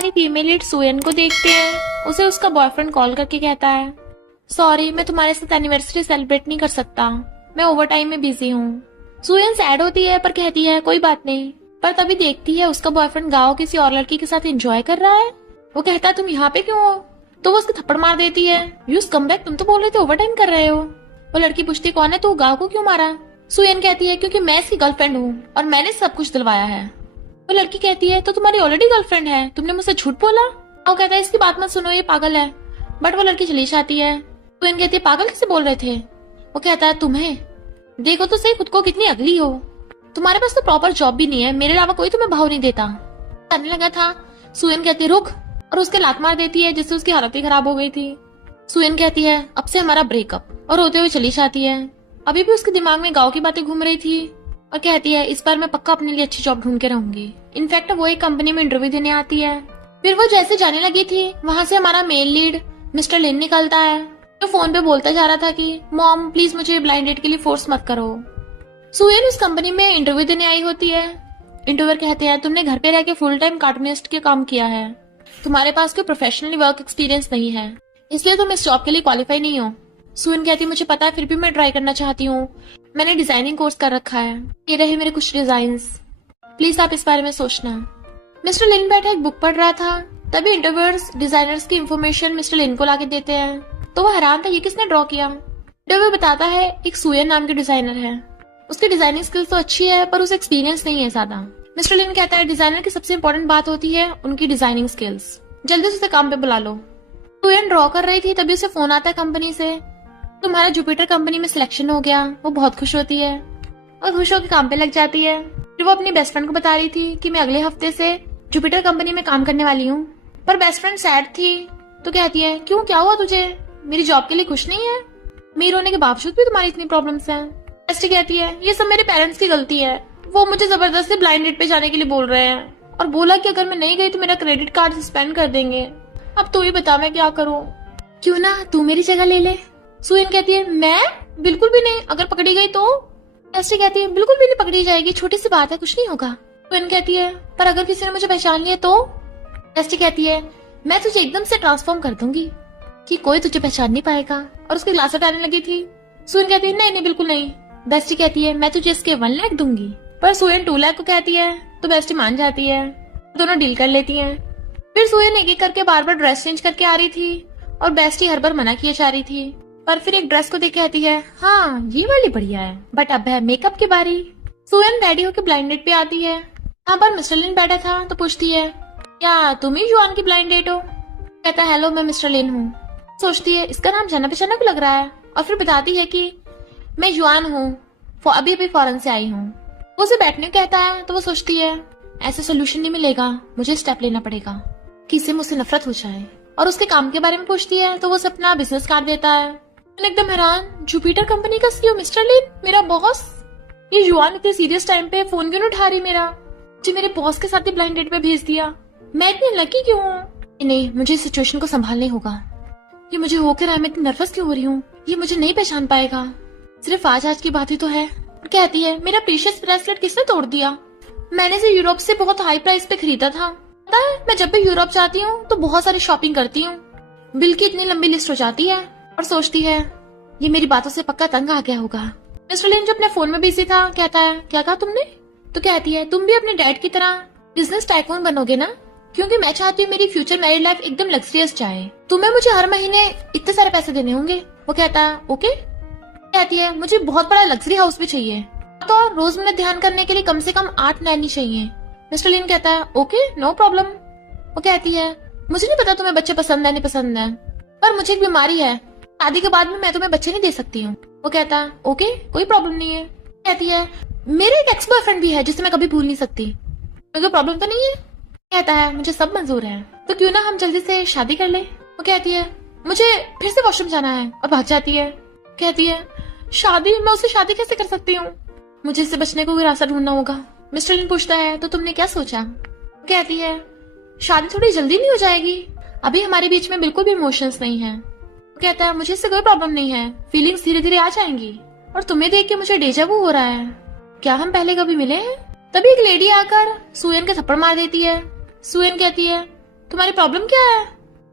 हमारी female lead सुयन को देखते हैं, उसे उसका बॉयफ्रेंड कॉल करके कहता है, सॉरी मैं तुम्हारे साथ एनिवर्सरी सेलिब्रेट नहीं कर सकता, मैं ओवर टाइम में बिजी हूँ। सुयन सैड होती है पर कहती है कोई बात नहीं, पर तभी देखती है उसका बॉयफ्रेंड गाँव किसी और लड़की के साथ एंजॉय कर रहा है। वो कहता है तुम यहाँ पे क्यों हो, तो वो उसके थप्पड़ मार देती है, यूज कम बैक, तुम तो बोल रहे थे ओवर टाइम कर रहे हो। वो लड़की पूछती कौन है, तो गाँव को क्यों मारा। सुयन कहती है क्योंकि मैं इसकी गर्लफ्रेंड हूँ और मैंने सब कुछ दिलवाया है। वो लड़की कहती है तो तुम्हारी ऑलरेडी गर्लफ्रेंड है, तुमने मुझसे झूठ बोला। वो कहता है इसकी बात मत सुनो, ये पागल है। बट वो लड़की चली जाती है। सुयन कहती है पागल किसे बोल रहे थे। वो कहता है तुम्हें, देखो तो सही खुद को कितनी अगली हो, तुम्हारे पास तो प्रॉपर जॉब भी नहीं है, मेरे अलावा कोई तुम्हें भाव नहीं देता। करने लगा था। सुयन कहती है रुक, और उसके लात मार देती है जिससे उसकी हालत ही खराब हो गई थी। सुयन कहती है अब से हमारा ब्रेकअप, और रोते हुए चली जाती है। अभी भी उसके दिमाग में गाँव की बातें घूम रही थी और कहती है इस बार मैं पक्का अपने लिए अच्छी जॉब ढूंढ के रहूंगी। इनफैक्ट वो एक कंपनी में इंटरव्यू देने आती है। फिर वो जैसे जाने लगी थी वहां से हमारा मेल लीड मिस्टर लिन निकलता है, जो फोन पे बोलता जा रहा था कि मॉम प्लीज मुझे ब्लाइंड डेट के लिए फोर्स मत करो। सुयन उस कंपनी में इंटरव्यू देने आई होती है। इंटरव्यूअर कहते हैं तुमने घर पे रह के फुल टाइम कार्टूनिस्ट के काम किया है, तुम्हारे पास कोई प्रोफेशनली वर्क एक्सपीरियंस नहीं है, इसलिए तुम इस जॉब के लिए क्वालिफाई नहीं हो। सुयन कहती मुझे पता है, फिर भी मैं ट्राई करना चाहती हूँ, मैंने डिजाइनिंग कोर्स कर रखा है, ये रहे मेरे कुछ डिजाइन्स, प्लीज आप इस बारे में सोचना। मिस्टर लिन बैठा एक बुक पढ़ रहा था, तभी इंटरव्यूअर्स डिजाइनर्स की इंफॉर्मेशन मिस्टर लिन को लाके देते हैं, तो वो हैरान था ये किसने ड्रॉ किया। इंटरव्यू बताता है एक सुयन नाम के डिजाइनर है, उसकी डिजाइनिंग स्किल्स तो अच्छी है पर उसे एक्सपीरियंस नहीं है ज्यादा। मिस्टर लिन कहता है डिजाइनर की सबसे इंपॉर्टेंट बात होती है उनकी डिजाइनिंग स्किल्स, जल्दी से उसे काम पे बुला लो। सुयन ड्रॉ कर रही थी तभी उसे फोन आता है कंपनी से, तुम्हारा जुपिटर कंपनी में सिलेक्शन हो गया। वो बहुत खुश होती है और खुश होकर काम पे लग जाती है। फिर वो अपनी बेस्ट फ्रेंड को बता रही थी कि मैं अगले हफ्ते से जुपिटर कंपनी में काम करने वाली हूँ, पर बेस्ट फ्रेंड सैड थी तो कहती है क्यों, क्या हुआ तुझे, मेरी जॉब के लिए खुश नहीं है, अमीर होने के बावजूद भी तुम्हारी इतनी प्रॉब्लम्स हैं। बेस्टी कहती है ये सब मेरे पेरेंट्स की गलती है, वो मुझे जबरदस्ती ब्लाइंड डेट पे जाने के लिए बोल रहे हैं और बोला कि अगर मैं नहीं गई तो मेरा क्रेडिट कार्ड सस्पेंड कर देंगे। अब तू ही बता मैं क्या करूँ, क्यों ना तू मेरी जगह ले ले। सुयन कहती है मैं बिल्कुल भी नहीं, अगर पकड़ी गई तो। बेस्टी कहती है बिल्कुल भी नहीं पकड़ी जाएगी, छोटी सी बात है, कुछ नहीं होगा। सुयन कहती है पर अगर किसी ने मुझे पहचान लिया तो। बेस्टी कहती है मैं तुझे एकदम से ट्रांसफॉर्म कर दूंगी कि कोई तुझे पहचान नहीं पाएगा, और उसकी ग्लास हटाने लगी थी। सुयन कहती है नहीं नहीं बिल्कुल नहीं। बेस्टी कहती है मैं तुझे इसके 1 लाख दूंगी, पर सुयन 2 लाख को कहती है तो बेस्टी मान जाती है, दोनों डील कर लेती हैं। फिर सुयन एक एक करके बार बार ड्रेस चेंज करके आ रही थी और बेस्टी हर बार मना किया जा रही थी, पर फिर एक ड्रेस को देख कहती है हाँ ये वाली बढ़िया है, बट अब है मेकअप की बारी। सुयन रेडी होकर ब्लाइंड डेट पे आती है। यहाँ पर मिस्टर लिन बैठा था तो पूछती है क्या तुम ही जुआन की ब्लाइंड डेट हो। कहता है हेलो मैं मिस्टर लिन हूँ। सोचती है इसका नाम जाना पहचाना क्यों लग रहा है, और फिर बताती है कि मैं जुआन हूँ, अभी अभी फॉरेन से आई हूँ। वो उसे बैठने को कहता है तो वो सोचती है ऐसे सोल्यूशन नहीं मिलेगा, मुझे स्टेप लेना पड़ेगा कि इससे मुझसे नफरत हो जाए, और उसके काम के बारे में पूछती है तो वो उसे अपना बिजनेस कार्ड देता है। एकदम हैरान, जुपिटर कंपनी का सीईओ मिस्टर लिन, मेरा बॉस, ये जुआन इतने सीरियस टाइम पे फोन क्यों नहीं उठा रही मेरा, मुझे मेरे बॉस के साथ ही ब्लाइंड डेट पे भेज दिया, मैं इतनी लकी क्यों हूँ। नहीं मुझे इस सिचुएशन को संभालने होगा, ये मुझे होकर है, मैं इतनी नर्वस क्यों हो रही हूँ, ये मुझे नहीं पहचान पाएगा, सिर्फ आज की बात ही तो है। कहती है मेरा प्रीशियस ब्रेसलेट किसने तोड़ दिया, मैंने इसे यूरोप से बहुत हाई प्राइस पे खरीदा था। पता है मैं जब भी यूरोप जाती हूँ तो बहुत सारी शॉपिंग करती हूँ, बिल की इतनी लंबी लिस्ट हो जाती है, और सोचती है ये मेरी बातों से पक्का तंग आ गया होगा। मिस्टर लिन जो अपने फोन में बिजी था कहता है क्या कहा तुमने, तो कहती है तुम भी अपने डैड की तरह बिजनेस टाइकून बनोगे ना, क्योंकि मैं चाहती हूँ मेरी फ्यूचर मैरिड लाइफ एकदम लग्जरियस जाए, तुम्हें मुझे हर महीने इतने सारे पैसे देने होंगे। वो कहता है ओके। कहती है मुझे बहुत बड़ा लग्जरी हाउस भी चाहिए, तो रोज मुझे ध्यान करने के लिए कम से कम 8 नैनी चाहिए। मिस्टर लिन कहता है ओके नो प्रॉब्लम। वो कहती है मुझे नहीं पता तुम्हें बच्चे पसंद है नहीं पसंद है, पर मुझे एक बीमारी है, शादी के बाद में मैं तुम्हें बच्चे नहीं दे सकती हूँ। वो कहता है ओके कोई प्रॉब्लम नहीं है। कहती है मेरे एक एक्स बॉयफ्रेंड भी है जिसे मैं कभी भूल नहीं सकती, कोई प्रॉब्लम तो नहीं है। कहता है मुझे सब मंजूर है, तो क्यों ना हम जल्दी से शादी कर ले। वो कहती है मुझे फिर से वॉशरूम जाना है, और भाग जाती है। कहती है शादी, मैं उससे शादी कैसे कर सकती हूँ, मुझे इससे बचने को कोई रास्ता ढूंढना होगा। मिस्टर लिन पूछता है तो तुमने क्या सोचा। कहती है शादी थोड़ी जल्दी नहीं हो जाएगी, अभी हमारे बीच में बिल्कुल भी इमोशंस नहीं है। कहता है मुझे इससे कोई प्रॉब्लम नहीं है, फीलिंग्स धीरे धीरे आ जाएंगी, और तुम्हें देख के मुझे डेजा वू हो रहा है, क्या हम पहले कभी मिले हैं। तभी एक लेडी आकर सुयन के थप्पड़ मार देती है। सुयन कहती है तुम्हारी प्रॉब्लम क्या है?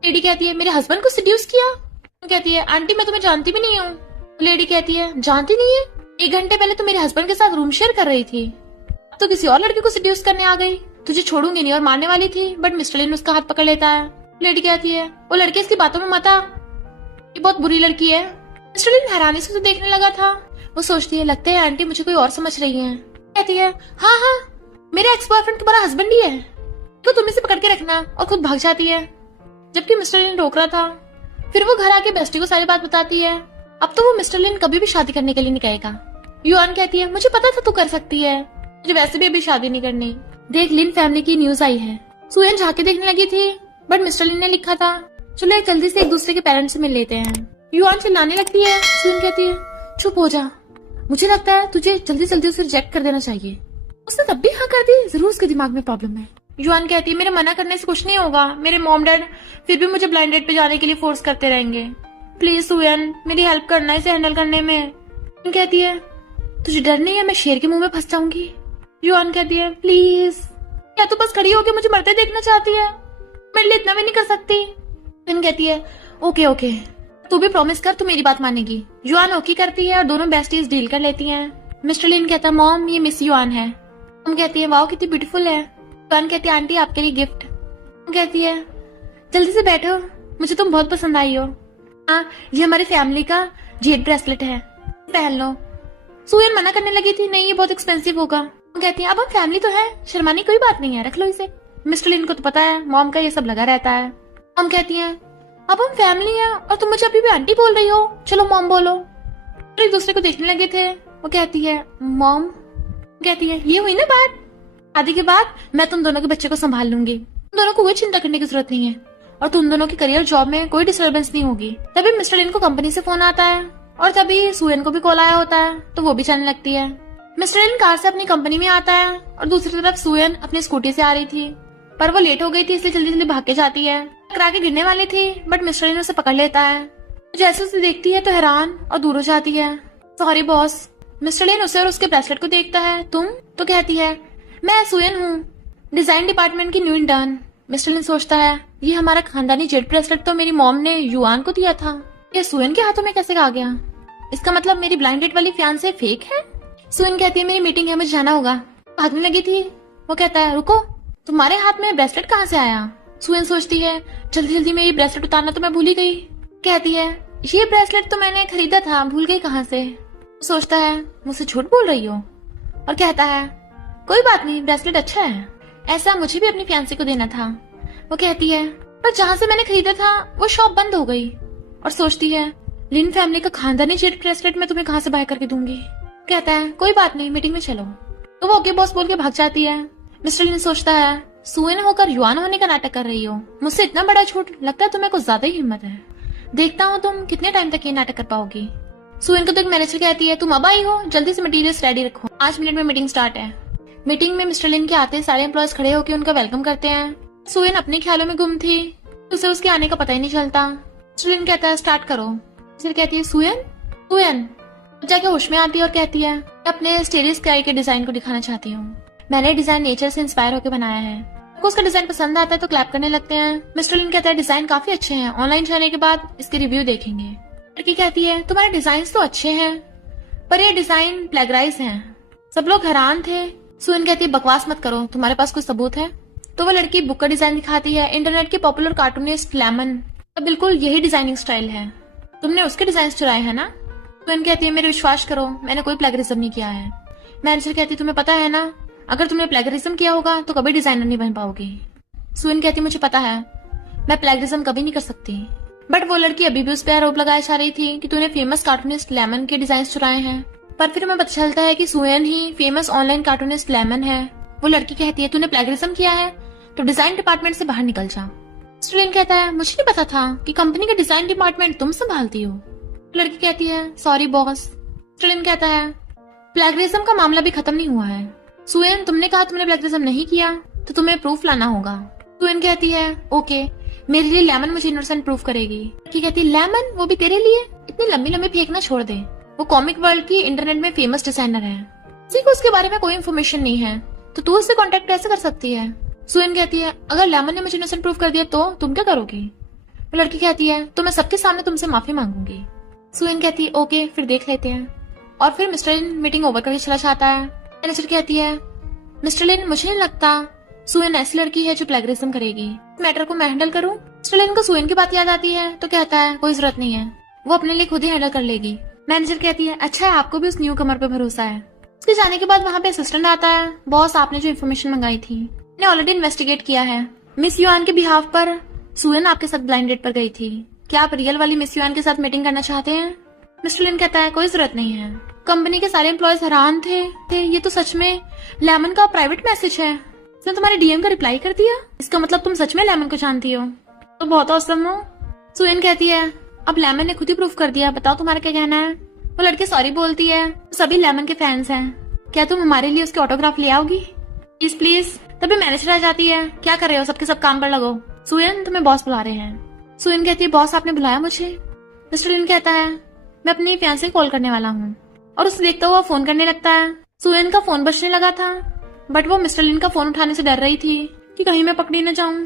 लेडी कहती है मेरे हस्बैंड को सिड्यूस किया। कहती है आंटी मैं तुम्हें जानती भी नहीं हूँ। लेडी कहती है जानती नहीं है? 1 घंटे पहले तो मेरे हस्बैंड के साथ रूम शेयर कर रही थी, अब तो किसी और लड़के को सिड्यूस करने आ गई। तुझे छोड़ूंगी नहीं और मारने वाली थी, बट मिस्टर लिन उसका हाथ पकड़ लेता है। लेडी कहती है वो लड़के इसकी बातों में मत आ, ये बहुत बुरी लड़की है। मिस्टर लिन हैरानी से तो देखने लगा था। वो सोचती है लगता है आंटी मुझे कोई और समझ रही है। कहती है हाँ हाँ मेरे एक्स बॉयफ्रेंड तुम्हारा हस्बैंड ही है, तो तुम इसे पकड़ के रखना, और खुद भाग जाती है। जबकि मिस्टर लिन रोक रहा था। फिर वो घर आके बेस्टी को सारी बात बताती है। अब तो वो मिस्टर लिन कभी भी शादी करने के लिए नहीं कहेगा। युआन कहती है मुझे पता था तू कर सकती है, मुझे वैसे भी अभी शादी नहीं करनी। देख लिन फैमिली की न्यूज आई है। सुयन झाके देखने लगी थी, बट मिस्टर लिन ने लिखा था चलो एक जल्दी से एक दूसरे के पेरेंट्स से मिल लेते हैं। युआन चिल्लाने लगती है। सुयन कहती है चुप हो जा, मुझे लगता है तुझे जल्दी जल्दी उसे रिजेक्ट कर देना चाहिए। उसने तब भी हाँ कर दी, जरूर उसके दिमाग में प्रॉब्लम है। युआन कहती है मेरे मना करने से कुछ नहीं होगा, मेरे मॉम डैड फिर भी मुझे ब्लाइंड डेट पे जाने के लिए फोर्स करते रहेंगे। प्लीज सुयन मेरी हेल्प करना इसे हैंडल करने में। कहती है तुझे डर नहीं है मैं शेर के मुंह में फंस जाऊंगी? युआन कहती है प्लीज, क्या तू बस खड़ी होकर मुझे मरते देखना चाहती है? मेरे लिए इतना भी नहीं कर सकती। कहती है ओके ओके, तू भी प्रॉमिस कर तू मेरी बात मानेगी। युआन ओके करती है और दोनों बेस्टीज डील कर लेती हैं। मिस्टर लिन कहता है मॉम ये मिस युआन है। हम कहती है वाओ कितनी ब्यूटीफुल है। युआन कहती है आंटी आपके लिए गिफ्ट। कहती है जल्दी से बैठो, मुझे तुम बहुत पसंद आई हो। हाँ ये हमारी फैमिली का जेड ब्रेसलेट है, पहन लो। सुयन मना करने लगी थी नहीं ये बहुत एक्सपेंसिव होगा। कहती है अब हम फैमिली तो है, शर्माने कोई बात नहीं है, रख लो इसे। मिस्टर लिन को तो पता है मॉम का ये सब लगा रहता है। मॉम कहती है अब हम फैमिली है और तुम मुझे अभी भी आंटी बोल रही हो, चलो मॉम बोलो। एक दूसरे को देखने लगे थे। वो कहती है मॉम, कहती है ये हुई ना बात, शादी के बाद मैं तुम दोनों के बच्चे को संभाल लूंगी, तुम दोनों को कोई चिंता करने की जरूरत नहीं है और तुम दोनों के करियर जॉब में कोई डिस्टर्बेंस नहीं होगी। तभी मिस्टर लिन को कंपनी से फोन आता है और तभी सुयन को भी कॉल आया होता है, तो वो भी चलने लगती है। मिस्टर लिन कार से अपनी कंपनी में आता है और दूसरी तरफ सुयन अपनी स्कूटी से आ रही थी, पर वो लेट हो गई थी इसलिए जल्दी जल्दी भाग के जाती है। टकरा के गिरने वाली थी बट मिस्टर लिन उसे पकड़ लेता है। जैसे उसे देखती है तो हैरान और दूर हो जाती है। Sorry boss. मिस्टर लिन उसे और उसके ब्रेसलेट को देखता है। तुम? तो कहती है मैं सुयन हूँ, डिजाइन डिपार्टमेंट की न्यू इंटर्न। मिस्टर लिन सोचता है ये हमारा खानदानी जेड ब्रेसलेट तो मेरी मॉम ने युआन को दिया था, ये सुयन के हाथों में कैसे आ गया? इसका मतलब मेरी ब्लाइंड डेट वाली फियांसे फेक है। सुयन कहती है मेरी मीटिंग है मुझे जाना होगा। भागने लगी थी। वो कहता है रुको, तुम्हारे हाथ में ब्रेसलेट कहाँ से आया? सुयन सोचती है जल्दी जल्दी मेरी ब्रेसलेट उतारना तो मैं भूल ही गई। कहती है ये ब्रेसलेट तो मैंने खरीदा था, भूल गई कहाँ से। सोचता है मुझसे झूठ बोल रही हो और कहता है कोई बात नहीं ब्रेसलेट अच्छा है, ऐसा मुझे भी अपनी फियांसे को देना था। वो कहती है पर जहाँ से मैंने खरीदा था वो शॉप बंद हो गई। और सोचती है लिन फैमिली का खानदानी जेड ब्रेसलेट मैं तुम्हें कहाँ से बाय करके दूंगी। कहता है कोई बात नहीं मीटिंग में चलो। तो वो ओके बॉस बोल के भाग जाती है। मिस्टर लिन सोचता है सुयन होकर युआन होने का नाटक कर रही हो, मुझसे इतना बड़ा झूठ, लगता है तुम्हें कुछ ज्यादा ही हिम्मत है। देखता हूँ तुम कितने टाइम तक ये नाटक कर पाओगी। सुयन को तो एक मैनेजर कहती है तुम अब आई हो, जल्दी से मटेरियल्स रेडी रखो, 5 मिनट में मीटिंग स्टार्ट है। मीटिंग में मिस्टर लिन के आते सारे एम्प्लॉयज खड़े होकर उनका वेलकम करते हैं। सुयन अपने ख्यालों में गुम थी, उसे उसके आने का पता ही नहीं चलता। मिस्टर लिन कहता है स्टार्ट करो। फिर कहती है सुयन सुयन, जाके होश में आती है और कहती है अपने स्टेरियो स्काई के डिजाइन को दिखाना चाहती हूँ, मैंने डिजाइन नेचर से इंस्पायर होकर बनाया है। आपको उसका डिजाइन पसंद आता है तो क्लैप करने लगते हैं। मिस्टर लिन कहता है डिजाइन काफी अच्छे हैं, ऑनलाइन जाने के बाद इसके रिव्यू देखेंगे। लड़की कहती है तुम्हारे डिजाइन तो अच्छे हैं पर ये डिजाइन प्लेगराइज हैं। सब लोग हैरान थे। सुयन कहती है बकवास मत करो, तुम्हारे पास कोई सबूत है? तो वो लड़की बुक का डिजाइन दिखाती है। इंटरनेट के पॉपुलर कार्टूनिस्ट लेमन का बिल्कुल यही डिजाइनिंग स्टाइल है, तुमने उसके डिजाइन चुराए हैं ना? सुयन कहती है मेरे विश्वास करो मैंने कोई प्लेगरिज्म नहीं किया है। मैनेजर कहती है तुम्हें पता है ना अगर तुमने प्लेगरिज्म किया होगा तो कभी डिजाइनर नहीं बन पाओगी। सुयन कहती मुझे पता है मैं प्लेगरिज्म कभी नहीं कर सकती। बट वो लड़की अभी भी उस पर आरोप लगाया जा रही थी कि तूने फेमस कार्टूनिस्ट लेमन के डिजाइन चुराए हैं। पर फिर हमें पता चलता है कि सुयन ही फेमस ऑनलाइन कार्टूनिस्ट लेमन है। वो लड़की कहती है तूने प्लेगरिज्म किया है तो डिजाइन डिपार्टमेंट से बाहर निकल जा। स्टूडेंट कहता है मुझे नहीं पता था कि कंपनी का डिजाइन डिपार्टमेंट तुम संभालती हो। लड़की कहती है सॉरी बॉस। स्टूडेंट कहता है प्लेगरिज्म का मामला भी खत्म नहीं हुआ है। सुयन तुमने कहा तुमने प्लेगरिज्म नहीं किया तो तुम्हें प्रूफ लाना होगा। सुयन कहती है ओके, मेरे लिए लेमन मुझे इनोसेंट प्रूफ करेगी। लड़की कहती है लेमन वो भी तेरे लिए? इतनी लंबी लंबी फेंकना छोड़ दे, वो कॉमिक वर्ल्ड की इंटरनेट में फेमस डिजाइनर है, किसी को उसके बारे में कोई इन्फॉर्मेशन नहीं है तो तू उससे कांटेक्ट कैसे कर सकती है? सुयन कहती है अगर लेमन ने मुझे इनोसेंट प्रूव कर दिया तो तुम क्या करोगी? वो लड़की कहती है तो मैं सबके सामने तुमसे माफी मांगूंगी। सुयन कहती है ओके फिर देख लेते हैं। और फिर मिस्टर लिन मीटिंग ओवर करके चला जाता है। मैनेजर कहती है मिस्टर लिन मुझे नहीं लगता सुयन ऐसी लड़की है जो प्लेगरिज्म करेगी, मैटर को मैं हैंडल करूं। मिस्टर लिन को सुयन की बात याद आती है तो कहता है कोई जरूरत नहीं है, वो अपने लिए खुद ही हैंडल कर लेगी। मैनेजर कहती है अच्छा है आपको भी उस न्यू कमर पे भरोसा है। उसके जाने के बाद वहाँ पे असिस्टेंट आता है। बॉस आपने जो इन्फॉर्मेशन मंगाई थी मैंने ऑलरेडी इन्वेस्टिगेट किया है। मिस युआन के बिहाफ पर सुयन आपके साथ ब्लाइंड डेट पर गई थी, क्या आप रियल वाली मिस युआन के साथ मीटिंग करना चाहते हैं? मिस्टर लिन कहता है कोई जरूरत नहीं है। कंपनी के सारे एम्प्लॉयज हैरान थे ये तो सच में लेमन का प्राइवेट मैसेज है, उसने तुम्हारे डीएम का रिप्लाई कर दिया, इसका मतलब तुम सच में लेमन को जानती हो, तो बहुत औसम हो। सुयन कहती है अब लेमन ने खुद ही प्रूफ कर दिया, बताओ तुम्हारा क्या कहना है। वो लड़की सॉरी बोलती है सभी लेमन के फैंस हैं, क्या तुम हमारे लिए उसके ऑटोग्राफ ले आओगी प्लीज प्लीज। तभी मैनेजर आ जाती है क्या कर रहे हो सबके सब काम पर लगो, सुयन तुम्हें बॉस बुला रहे हैं। सुयन कहती है बॉस आपने बुलाया मुझे? मिस्टर लिन कहता है मैं अपनी फियांसे को कॉल करने वाला हूँ, और उसे देखता हुआ फोन करने लगता है। सुयन का फोन बजने लगा था बट वो मिस्टर लिन का फोन उठाने से डर रही थी कि कहीं मैं पकड़ी न जाऊं।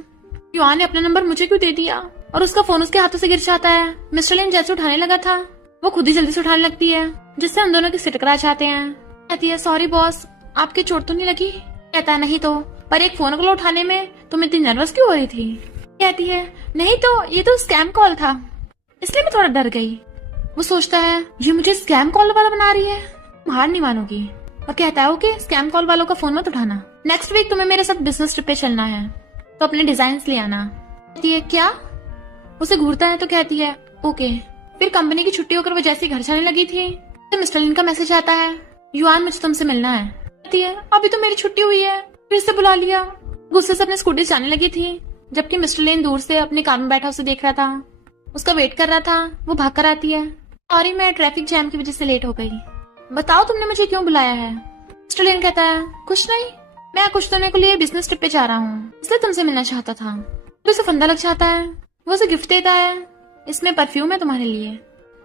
युआन ने अपना नंबर मुझे क्यों दे दिया, और उसका फोन उसके हाथों से गिर जाता है। मिस्टर लिन जैसे उठाने लगा था वो खुद ही जल्दी से उठाने लगती है जिससे हम दोनों की सिर टकरा जाते हैं। कहती है सॉरी बॉस आपकी चोट तो नहीं लगी? कहता है नहीं तो, पर एक फोन कॉल उठाने में तुम इतनी नर्वस क्यों हो रही थी? कहती है नहीं तो ये तो स्कैम कॉल था इसलिए मैं थोड़ा डर गई। वो सोचता है ये मुझे स्कैम कॉल वाला बना रही है, तुम हार नहीं मानोगी, और कहता है ओके स्कैम कॉल वालों का फोन मत उठाना, नेक्स्ट वीक तुम्हें मेरे साथ बिजनेस ट्रिप पे चलना है तो अपने डिजाइन ले आना। कहती है क्या? उसे घूरता है तो कहती है ओके। फिर कंपनी की छुट्टी होकर वो जैसे घर जाने लगी थी तो मिस्टर लिन का मैसेज आता है युआन मुझे तुमसे मिलना है। कहती है अभी तो मेरी छुट्टी हुई है फिर से बुला लिया। गुस्से से अपने स्कूटी जाने लगी थी जबकि मिस्टर लिन दूर से अपने कार में बैठा उसे देख रहा था, उसका वेट कर रहा था। वो भाग कर आती है सॉरी मैं ट्रैफिक जैम की वजह से लेट हो गई, बताओ तुमने मुझे क्यों बुलाया है? मिस्टर लिन कहता है कुछ नहीं, मैं कुछ दिनों के लिए बिजनेस ट्रिप पे जा रहा हूँ इसलिए तुमसे मिलना चाहता था। तो उसे फंदा लग जाता है, वो उसे गिफ्ट देता है इसमें परफ्यूम है तुम्हारे लिए,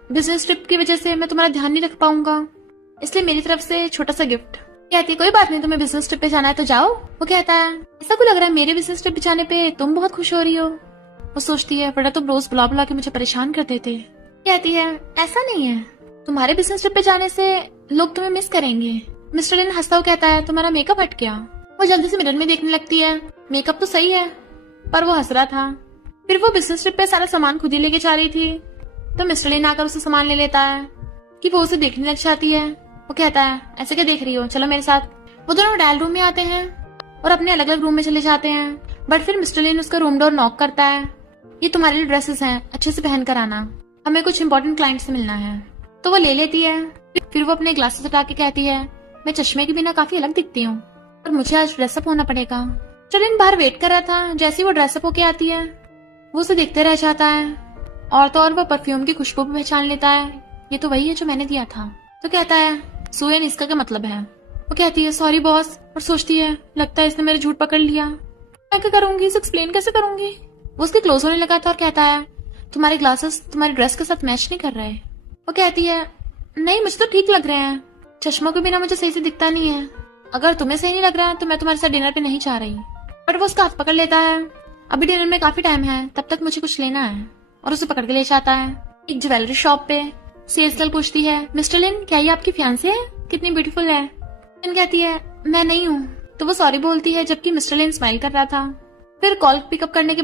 बिजनेस ट्रिप की वजह से मैं तुम्हारा ध्यान नहीं रख पाऊंगा इसलिए मेरी तरफ से छोटा सा गिफ्ट। कहती है कोई बात नहीं तुम्हें बिजनेस ट्रिप पे जाना है तो जाओ। वो कहता है ऐसा क्यों लग रहा है मेरे बिजनेस ट्रिप पे जाने पे तुम बहुत खुश हो रही हो? वो सोचती है बड़ा तुम रोज बुला बुला के मुझे परेशान करते थे। कहती है ऐसा नहीं है, तुम्हारे बिजनेस ट्रिप पे जाने से लोग तुम्हें मिस करेंगे। मिस्टर लिन हंसता हुआ कहता है तुम्हारा मेकअप हट गया। वो जल्दी से मिरर में देखने लगती है, मेकअप तो सही है पर वो हंस रहा था। फिर वो बिजनेस ट्रिप पे सारा सामान खुद ही लेके जा रही थी तो मिस्टर लिन आकर उसे सामान ले लेता है कि वो उसे देखने लग जाती है। वो कहता है ऐसे क्या देख रही हो, चलो मेरे साथ। वो दोनों डायल रूम में आते हैं और अपने अलग अलग रूम में चले जाते हैं बट फिर मिस्टर लिन उसका रूम डोर नॉक करता है, ये तुम्हारे लिए ड्रेसेस हैं अच्छे से पहन कर आना, हमें कुछ इंपॉर्टेंट क्लाइंट से मिलना है। तो वो ले लेती है। फिर वो अपने ग्लासेस हटा के कहती है मैं चश्मे के बिना काफी अलग दिखती हूँ और मुझे आज ड्रेसअप होना पड़ेगा। मिस्टर लिन बाहर वेट कर रहा था, जैसे ही वो ड्रेसअप होके आती है वो उसे देखते रह जाता है और तो और वो परफ्यूम की खुशबू भी पहचान लेता है, ये तो वही है जो मैंने दिया था। तो कहता है सुयन इसका क्या मतलब है? वो कहती है सॉरी बॉस, और सोचती है लगता है इसने मेरे झूठ पकड़ लिया, मैं क्या करूंगी, इसे एक्सप्लेन कैसे करूंगी। वो उसके क्लोज होने लगा था और कहता है तुम्हारे ग्लासेस तुम्हारी ड्रेस के साथ मैच नहीं कर रहे। वो कहती है नहीं मुझे तो ठीक लग रहे हैं, चश्मा के बिना मुझे सही से दिखता नहीं है, अगर तुम्हें सही नहीं लग रहा तो मैं तुम्हारे साथ डिनर पे नहीं जा रही। बट वो उसका हाथ पकड़ लेता है, अभी डिनर में काफी टाइम है, तब तक मुझे कुछ लेना है, और उसे पकड़ के ले जाता है एक ज्वेलरी शॉप पे। सेल्स गर्ल पूछती है मिस्टर लिन क्या ये आपकी फियांसे है, कितनी ब्यूटीफुल है। लिन कहती है मैं नहीं हूँ, तो वो सॉरी बोलती है जबकि मिस्टर लिन स्माइल कर रहा था। फिर कॉल पिकअप करने के